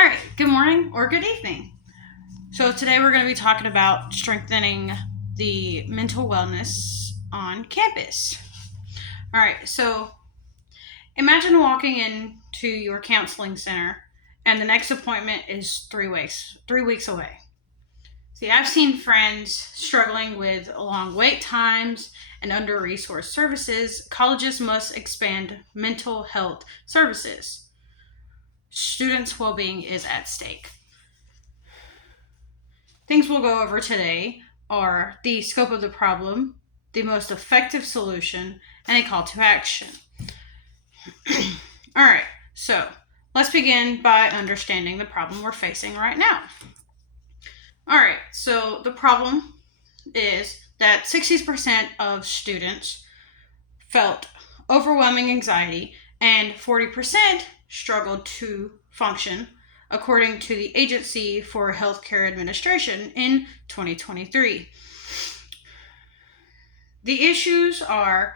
All right, good morning or good evening. So, today we're going to be talking about strengthening the mental wellness on campus. All right, so imagine walking into your counseling center and the next appointment is 3 weeks away. See, I've seen friends struggling with long wait times and under resourced services. Colleges must expand mental health services. Students' well being is at stake. Things we'll go over today are the scope of the problem, the most effective solution, and a call to action. All right, so let's begin by understanding the problem we're facing right now. All right, so the problem is that 60% of students felt overwhelming anxiety and 40% struggled to function, according to the Agency for Healthcare Administration in 2023. The issues are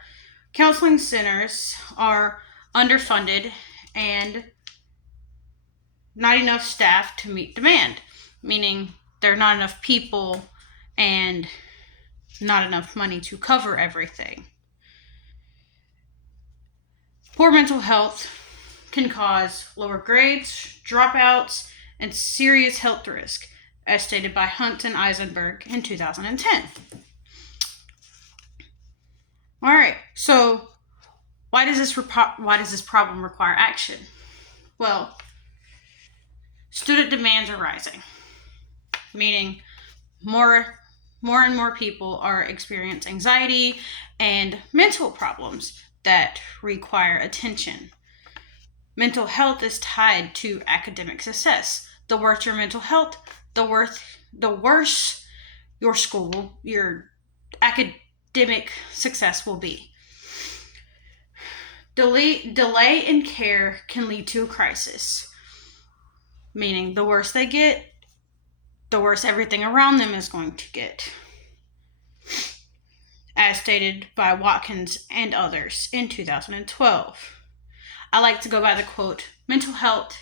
counseling centers are underfunded and not enough staff to meet demand, meaning there are not enough people and not enough money to cover everything. Poor mental health can cause lower grades, dropouts, and serious health risk, as stated by Hunt and Eisenberg in 2010. All right, so why does this problem require action? Well, student demands are rising, meaning more and more people are experiencing anxiety and mental problems that require attention. Mental health is tied to academic success. The worse your mental health, the worse your academic success will be. Delay in care can lead to a crisis, meaning the worse they get, the worse everything around them is going to get, as stated by Watkins and others in 2012. I like to go by the quote, mental health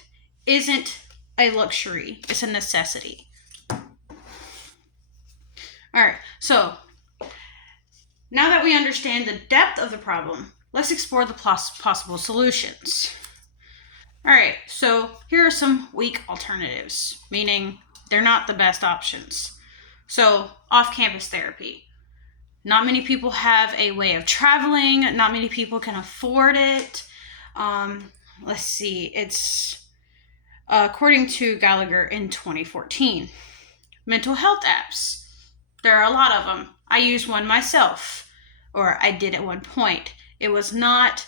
isn't a luxury, it's a necessity. All right, so now that we understand the depth of the problem, let's explore the possible solutions. All right, so here are some weak alternatives, meaning they're not the best options. So, off-campus therapy. Not many people have a way of traveling, not many people can afford it. Let's see, it's according to Gallagher in 2014. Mental health apps. There are a lot of them. I use one myself, or I did at one point. It wasn't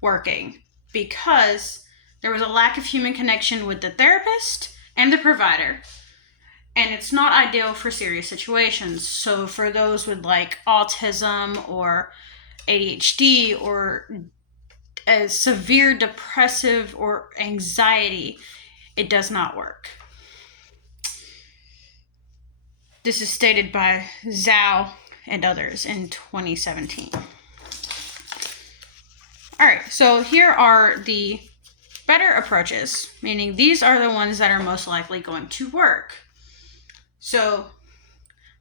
working because there was a lack of human connection with the therapist and the provider. And it's not ideal for serious situations. So for those with like autism or ADHD or a severe depressive or anxiety, it does not work. This is stated by Zhao and others in 2017. All right, so here are the better approaches, meaning these are the ones that are most likely going to work. So,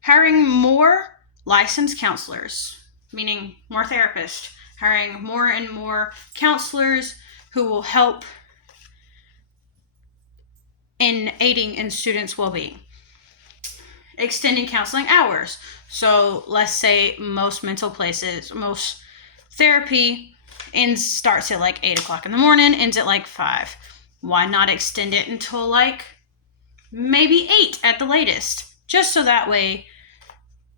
hiring more licensed counselors, meaning more therapists, hiring more and more counselors who will help in aiding in students' well-being. Extending counseling hours. So, let's say most therapy starts at like 8 o'clock in the morning, ends at like 5. Why not extend it until like maybe 8 at the latest, just so that way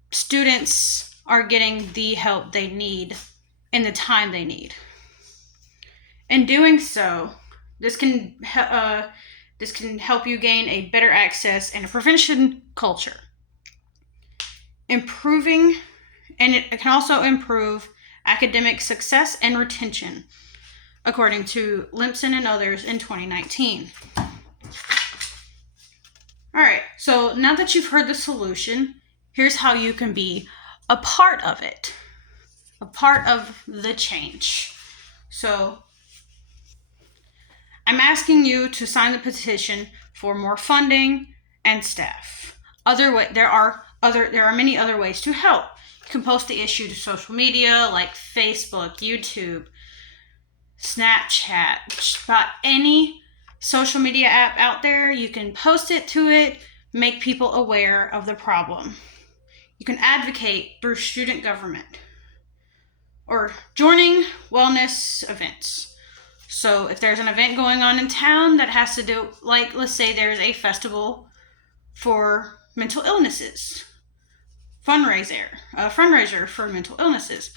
students are getting the help they need in the time they need. In doing so, this can help you gain a better access and a prevention culture. And it can also improve academic success and retention, according to Limpson and others in 2019. All right, so now that you've heard the solution, here's how you can be a part of it. a part of the change. So I'm asking you to sign the petition for more funding and staff. There are many other ways to help. You can post the issue to social media like Facebook, YouTube, Snapchat, about any social media app out there. You can post it to it, make people aware of the problem. You can advocate through student government or joining wellness events. So if there's an event going on in town that has to do, like, let's say there's a festival for mental illnesses, fundraiser for mental illnesses,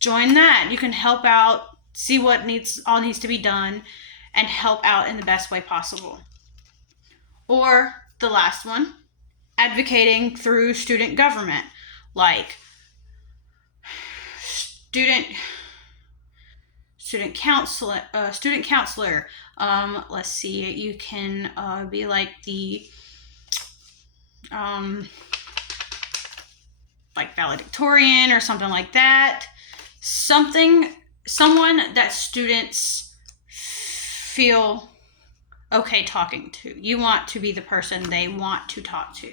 join that. You can help out, see what all needs to be done, and help out in the best way possible. Or the last one, advocating through student government, like student counselor. Let's see, you can be like the like valedictorian or something like that. Someone that students feel okay talking to. You want to be the person they want to talk to.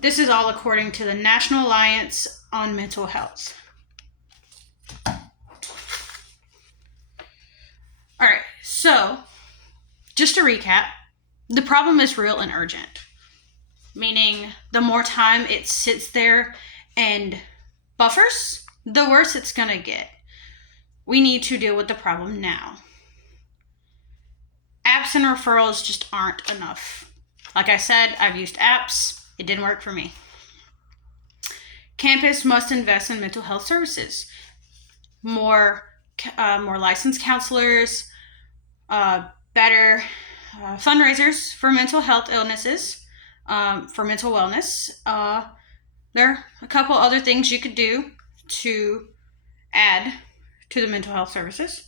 This is all according to the National Alliance on Mental Health. All right, so just to recap, the problem is real and urgent, meaning the more time it sits there and buffers, the worse it's going to get. We need to deal with the problem now. Apps and referrals just aren't enough. Like I said, I've used apps. It didn't work for me. Campus must invest in mental health services. More licensed counselors, better fundraisers for mental health illnesses, for mental wellness. There are a couple other things you could do to add to the mental health services.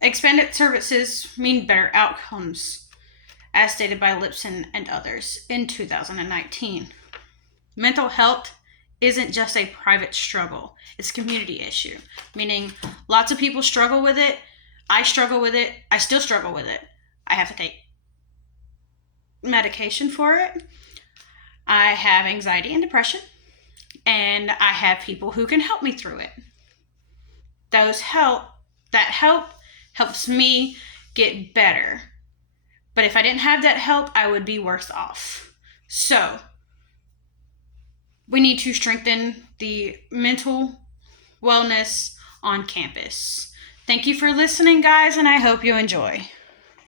Expanded services mean better outcomes, as stated by Lipson and others in 2019. Mental health isn't just a private struggle, it's a community issue, meaning lots of people struggle with it. I struggle with it. I still struggle with it. I have to take medication for it. I have anxiety and depression, and I have people who can help me through it. That help helps me get better. But if I didn't have that help, I would be worse off. So we need to strengthen the mental wellness on campus. Thank you for listening, guys, and I hope you enjoy.